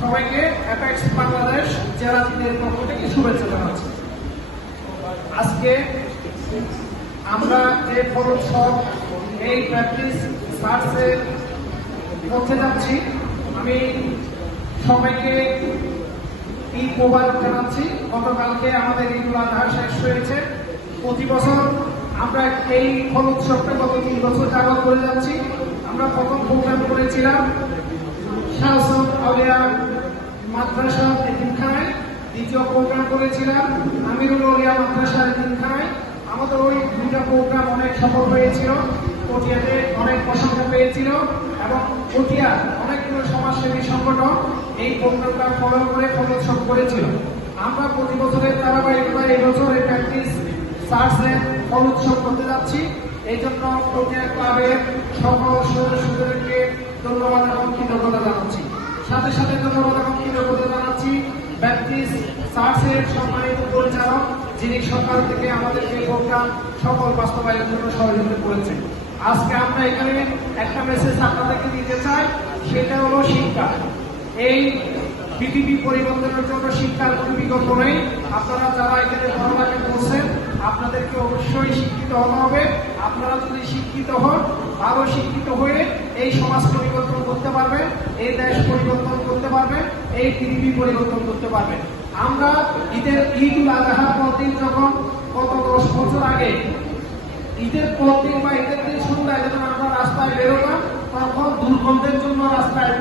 সবাইকে অ্যাপেক্স বাংলাদেশ জেলা দিনের পক্ষ থেকে শুভেচ্ছা জানাচ্ছি। আজকে আমরা যে ফলোৎসব এই প্র্যাকটিস সার্চের মধ্যে যাচ্ছি, আমি সবাইকে ঈদ মোবারক জানাচ্ছি। গতকালকে আমাদের ঈদুল আজহা শেষ হয়েছে। প্রতি বছর আমরা এই ফলোৎসবটা গত তিন বছর যাবত করে যাচ্ছি। আমরা প্রথম প্রোগ্রাম করেছিলাম আউলিয়া মাদ্রাসা এতিমখানায় দ্বিতীয় প্রোগ্রাম করেছিলাম, আমিরুল আউলিয়া মাদ্রাসা এতিমখানায় আমাদের ওই দুইটা প্রোগ্রাম অনেক সফল হয়েছিল, পটিয়াতে অনেক প্রশংসা পেয়েছিল এবং পটিয়া অনেকগুলো সমাজসেবী সংগঠন এই প্রোগ্রামটা ফলো করে প্রদর্শন করেছিল। আমরা প্রতি বছরের ধারাবাহিকতা এই বছর এই প্র্যাকটিস সার্চে ফলোৎসব করতে যাচ্ছি। এই জন্য পটিয়া ক্লাবের সকল সদস্যদেরকে ধন্যবাদ এবং কৃতজ্ঞতা জানাচ্ছি সাথে সাথে এবং কৃতজ্ঞতা জানাচ্ছি। ব্যাপটিস্ট সার্চের সম্মানিত পরিচালক, যিনি সরকার থেকে আমাদেরকে প্রোগ্রাম সকল বাস্তবায়নের জন্য সহযোগিতা করেছেন। আজকে আমরা এখানে একটা মেসেজ আপনাদেরকে দিতে চাই, সেটা হলো শিক্ষা। এই পৃথিবী পরিবর্তনের জন্য শিক্ষার কোনো বিকল্প নেই। আপনারা যারা এখানে পড়ালেখা করছেন, আপনাদেরকে অবশ্যই শিক্ষিত হতে হবে। আপনারা যদি শিক্ষিত হন, ভালো শিক্ষিত হয়ে এই সমাজ পরিবর্তন করতে পারবেন এই দেশ পরিবর্তন করতে পারবেন এই পৃথিবী পরিবর্তন করতে পারবেন আমরা ঈদের ঈদ উল আজহার পরদিন যখন গত দশ বছর আগে, ঈদের পরদিন বা ঈদের দিন সন্ধ্যায় যখন আমরা রাস্তায় বেরোতাম তখন দুর্গন্ধের জন্য রাস্তায়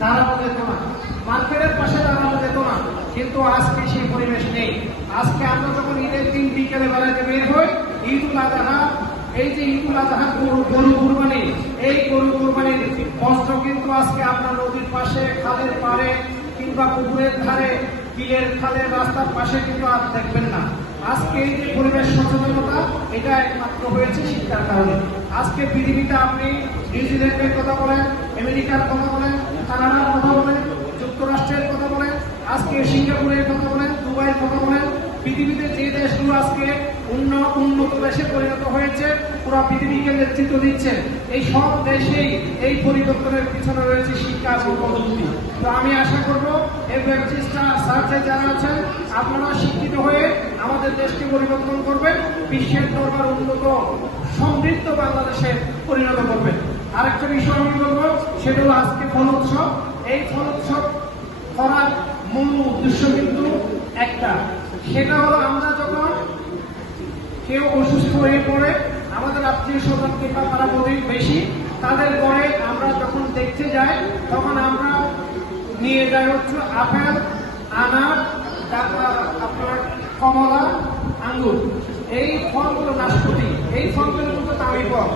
দাঁড়ানো যেত না। মার্কেটের পাশে দাঁড়ানো যেত না। কিন্তু আজকে সেই পরিবেশ নেই। আজকে আমরা যখন ঈদের দিন বিকেলে বেলাতে বের হই, ঈদ উল আজহা এই যে ঈদ উল আজহা গরু কুরবানি, এই গরু কুরবানির বস্ত্র কিন্তু আজকে আপনার নদীর পাশে, খালের পাড়ে কিংবা পুকুরের ধারে, বিলের খালের রাস্তার পাশে কিন্তু আর দেখবেন না। আজকে এই যে পরিবেশ সচেতনতা, এটা একমাত্র হয়েছে শিক্ষার কারণে। আজকে পৃথিবীতে আপনি নিউজিল্যান্ডের কথা বলেন, আমেরিকার কথা বলেন, কানাডার কথা বলেন, যুক্তরাষ্ট্রের কথা বলেন, আজকে সিঙ্গাপুরের কথা বলেন, দুবাইয়ের কথা বলেন পৃথিবীতে যে দেশগুলো আজকে উন্নত উন্নত দেশে পরিণত হয়েছে, পুরো পৃথিবীকে নেতৃত্ব দিচ্ছে। এই সব দেশেই এই পরিবর্তনের পিছনে রয়েছে শিক্ষা এবং প্রযুক্তি তো আমি আশা করব এই ব্যাপটিস্টা সার্চে যারা আছেন আপনারা শিক্ষিত হয়ে আমাদের দেশকে পরিবর্তন করবেন, বিশ্বের দরবার উন্নত, সমৃদ্ধ বাংলাদেশে পরিণত করবেন। আরেকটা বিষয় আমি বলব, সেটা হলো আজকে ফল উৎসব এই ফল উৎসব করার মূল উদ্দেশ্য কিন্তু একটা। সেটা হলো আমরা যখন কেউ অসুস্থ হয়ে পড়ে, আমাদের আত্মীয় স্বজন কিংবা তারা বেশি, তাদের পরে আমরা যখন দেখতে যাই, তখন আমরা নিয়ে যাই হচ্ছে আপেল, আনার আপনার কমলা, আঙ্গুর। এই ফলগুলো নাশপাতি, এই ফলগুলো কিন্তু দামি ফল।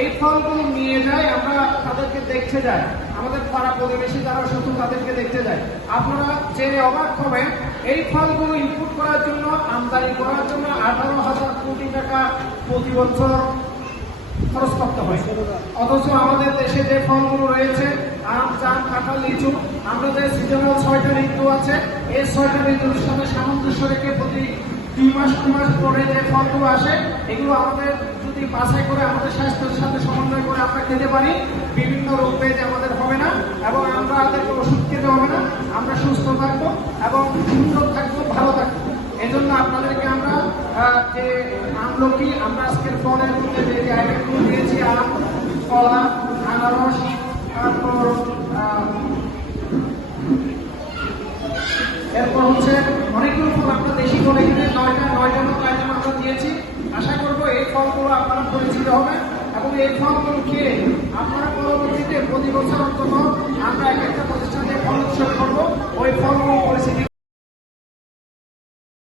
এই ফলগুলো নিয়ে যায় আমরা তাদেরকে দেখতে যাই। আমাদের পাড়া প্রতিবেশী যারা অসুস্থ, তাদেরকে দেখতে যায় আপনারা জেনে অবাক হবেন এই ফলগুলো ইনপুট করার জন্য, আমদানি করার জন্য আঠারো হাজার কোটি টাকা প্রতি বছর খরচ করতে হয়। অথচ আমাদের দেশে যে ফলগুলো রয়েছে, আম, জাম, কাঁঠাল, লিচু আমাদের সিজনাল ছয়টা ঋতু আছে, এই ছয়টা ঋতুর সাথে সামঞ্জস্য রেখে প্রতি দুই মাস দুই মাস পরে যে ফলগুলো আসে, এগুলো আমাদের যদি বাছাই করে, আমাদের স্বাস্থ্যের সাথে সমন্বয় করে আমরা খেতে পারি, বিভিন্ন রোগ আমাদের হবে না, এবং আমরা আমাদেরকে ওষুধ খেতে হবে না, আমরা সুস্থ থাকব সুন্দর থাকব, ভালো থাকব। এই জন্য আপনাদেরকে আমরা যে আমলকি, আমরা আজকের ফলের মধ্যে যে আইটেমগুলো দিয়েছি, আম, কলা, আনারস, তারপর এরপর হচ্ছে অনেকগুলো ফল আমরা দেশি ফল এখানে নয়টা নয়টা মতো আইটেম আমরা দিয়েছি। আশা করব এই ফলগুলো আপনারা পরিচিত হবে এবং এই ফলগুলো খেয়ে আপনারা পরবর্তীতে প্রতি বছর অন্তত আমরা এক একটা